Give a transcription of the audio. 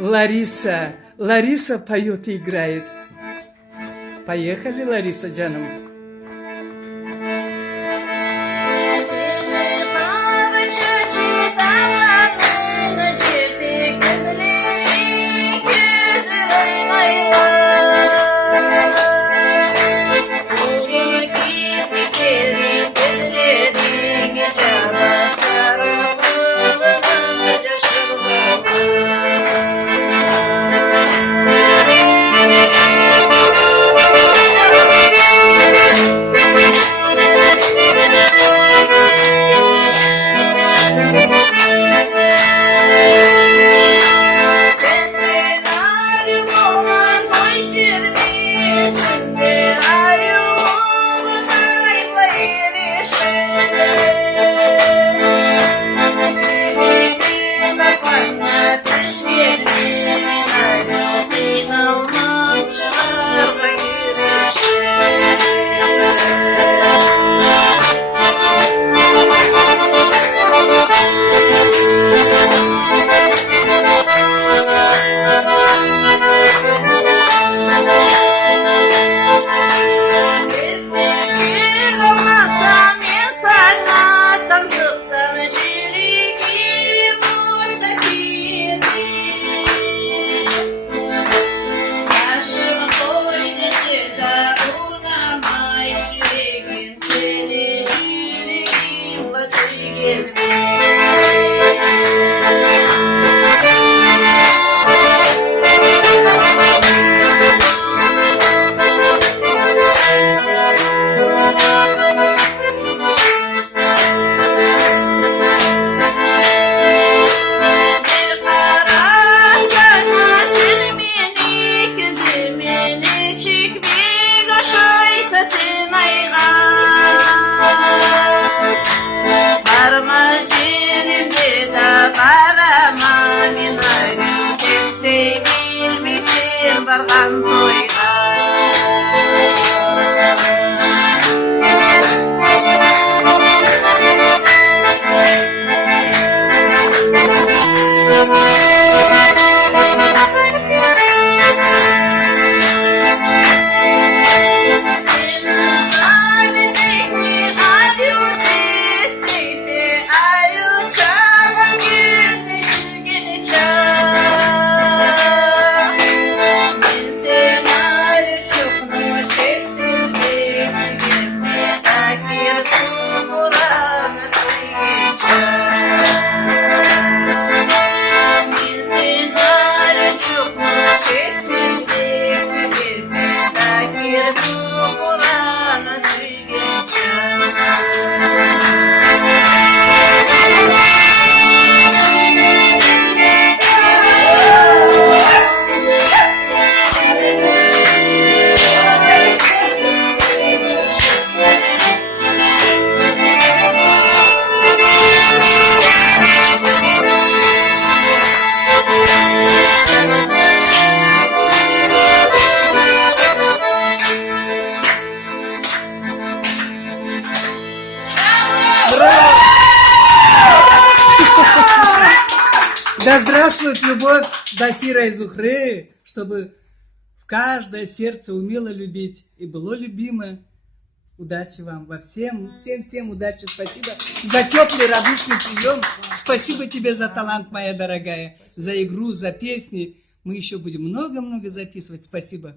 Лариса. Лариса поет и играет. Поехали, Лариса Джаном. Да здравствует любовь Дахира и Зухры, чтобы в каждое сердце умело любить и было любимо. Удачи вам во всем, всем удачи, спасибо за теплый радушный прием, спасибо тебе за талант, моя дорогая, за игру, за песни. Мы еще будем много-много записывать, спасибо.